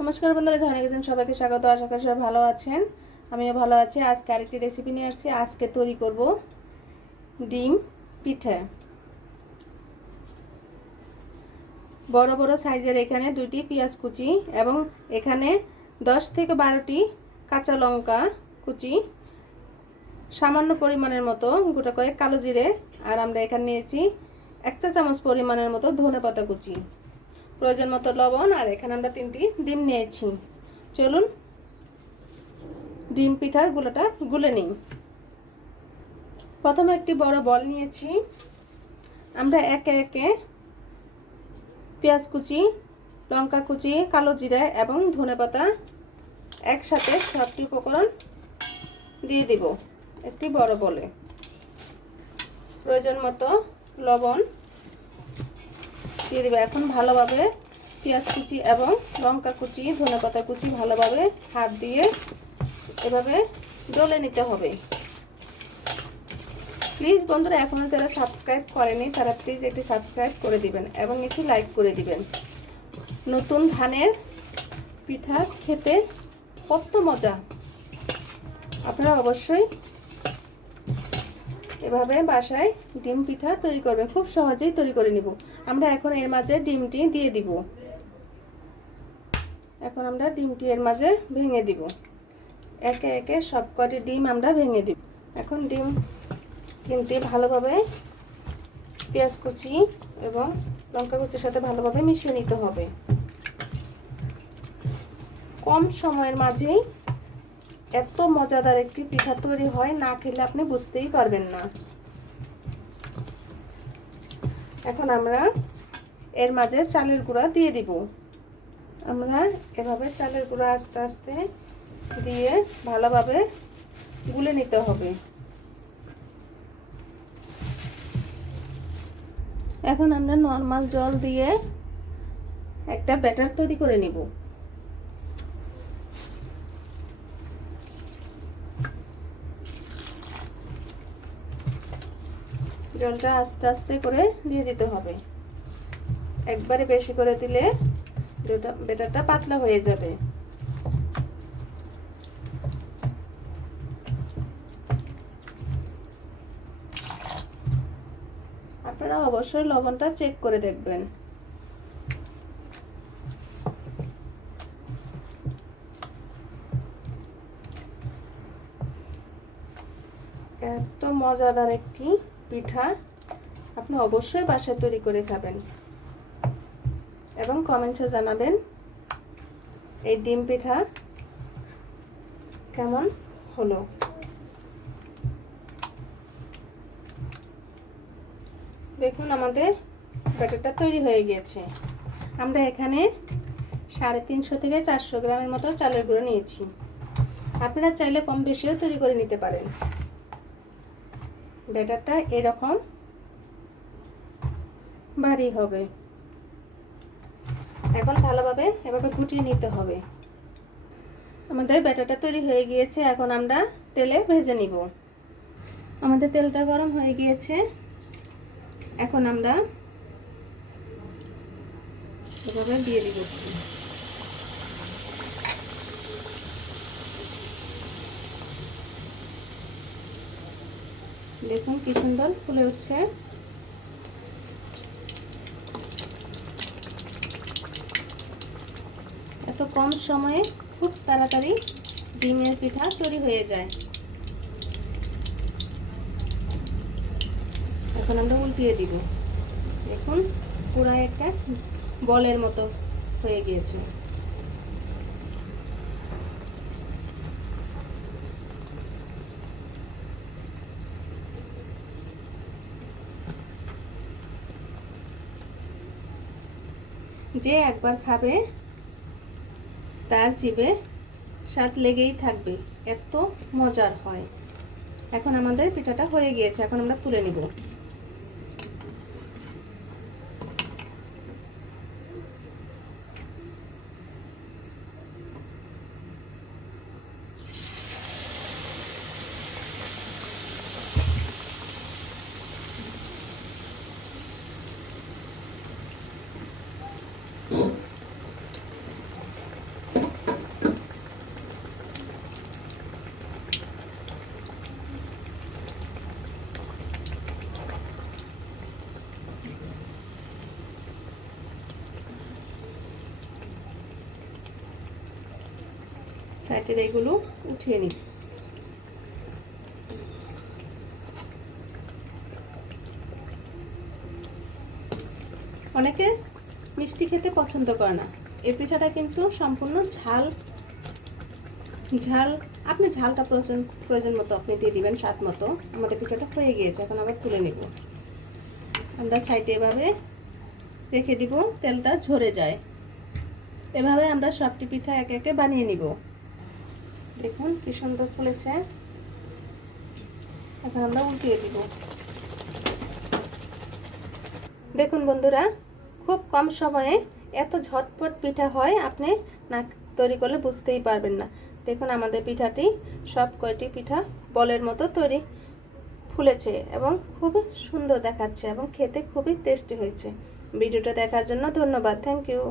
নমস্কার বন্ধুরা ধরে গেছেন সবাইকে স্বাগত। আশা করি সবাই ভালো আছেন। আমিও ভালো আছি। আজকে আরেকটি রেসিপি নিয়ে আসছি। আজকে তৈরি করব ডিম পিঠে। বড় বড় সাইজের এখানে দুইটি পেঁয়াজ কুচি এবং এখানে দশ থেকে বারোটি কাঁচা লঙ্কা কুচি। সামান্য পরিমাণের মতো গোটা কয়েক কালো জিরে। আর আমরা এখানে নিয়েছি এক চা চামচ পরিমাণের মতো ধনে পাতা কুচি। প্রয়োজন মতো লবণ আর এখানে আমরা তিনটি ডিম নিয়েছি। চলুন ডিম পিঠার গুলোটা গুলে নিই। প্রথমে একটি বড় বল নিয়েছি। আমরা একে একে পেঁয়াজ কুচি, লঙ্কা কুচি, কালো জিরা এবং ধনেপাতা একসাথে সবটি উপকরণ দিয়ে দিব একটি বড় বলে। প্রয়োজন মতো লবণ দিয়ে দেবে। এখন ভালোভাবে পেঁয়াজ কুচি এবং লঙ্কা কুচি, ধনে পাতা কুচি ভালোভাবে হাত দিয়ে এভাবে ডলে নিতে হবে। প্লিজ বন্ধুরা এখনও যারা সাবস্ক্রাইব করেনি, তারা প্লিজ এটি সাবস্ক্রাইব করে দিবেন এবং একটি লাইক করে দিবেন। নতুন ধানের পিঠা খেতে কত মজা। আপনারা অবশ্যই এভাবে বাসায় ডিম পিঠা তৈরি করবে। খুব সহজেই তৈরি করে নিব। আমরা এখন এর মাঝে ডিমটি দিয়ে দিব। এখন আমরা ডিমটি এর মাঝে ভেঙে দিব। একে একে সব কটি ডিম আমরা ভেঙে দিব। এখন ডিম, ডিমটি ভালোভাবে পেঁয়াজ কুচি এবং লঙ্কা কুচির সাথে ভালোভাবে মিশিয়ে নিতে হবে। কম সময়ের মাঝেই এত মজাদার একটি পিঠা তৈরি হয়, না খেলে আপনি বুঝতেই পারবেন না। এখন আমরা এর মাঝে চালের গুঁড়া দিয়ে দিব। আমরা এভাবে চালের গুঁড়া আস্তে আস্তে দিয়ে ভালোভাবে গুলে নিতে হবে। এখন আমরা নর্মাল জল দিয়ে একটা ব্যাটার তৈরি করে নিব। জলটা আস্তে আস্তে করে দিয়ে দিতে হবে। একবারে বেশি করে দিলে বেটারটা পাতলা হয়ে যাবে। আপনারা অবশ্যই লবণটা চেক করে দেখবেন। এত মজাদার একটি পিঠা আপনি অবশ্যই বাসায় তৈরি করে খাবেন। এবং কমেন্টসে জানাবেন এই ডিম পিঠা কেমন হলো। দেখুন আমাদের ব্যাটারটা তৈরি হয়ে গিয়েছে। আমরা এখানে সাড়ে তিনশো থেকে চারশো গ্রামের মতো চালের গুঁড়ো নিয়েছি। আপনারা চাইলে কম বেশিও তৈরি করে নিতে পারেন। ব্যাটারটা এরকম ভারী হবে। এখন ভালোভাবে এভাবে গুটিয়ে নিতে হবে। আমাদের ব্যাটারটা তৈরি হয়ে গিয়েছে, এখন আমরা তেলে ভেজে নিব। আমাদের তেলটা গরম হয়ে গিয়েছে। এখন আমরা এভাবে দিয়ে দিব। দেখুন কি সুন্দর ফুলে উঠছে। এত কম সময়ে খুব তাড়াতাড়ি ডিমের পিঠা তৈরি হয়ে যায়। এখন আমরা উল্টিয়ে দিব। দেখুন পুরো একটা বলের মতো হয়ে গিয়েছে। যে একবার খাবে, তার জিভে স্বাদ লেগেই থাকবে। এত মজার হয়। এখন আমাদের পিঠাটা হয়ে গিয়েছে, এখন আমরা তুলে নিব। সাইডের এগুলো উঠিয়ে নিই। অনেকে মিষ্টি খেতে পছন্দ করে না। এই পিঠাটা কিন্তু সম্পূর্ণ ঝাল ঝাল, আপনি ঝালটা প্রয়োজন প্রয়োজন মতো আপনি দিয়ে দিবেন, স্বাদ মতো। আমাদের পিঠাটা হয়ে গিয়েছে, এখন আবার তুলে নেব। আমরা সাইডে এভাবে রেখে দিব, তেলটা ঝরে যায়। এভাবে আমরা সবটি পিঠা একে একে বানিয়ে নিব। দেখুন কি সুন্দর ফুলেছে। এখন আমরা উল্টিয়ে দিব। দেখুন বন্ধুরা, খুব কম সময়ে এত ঝটপট পিঠা হয়, আপনি না তৈরি করলে বুঝতেই পারবেন না। দেখুন আমাদের পিঠাটি, সব কয়টি পিঠা বলের মতো তৈরি ফুলেছে এবং খুবই সুন্দর দেখাচ্ছে এবং খেতে খুবই টেস্টি হয়েছে। ভিডিওটা দেখার জন্য ধন্যবাদ, থ্যাংক ইউ।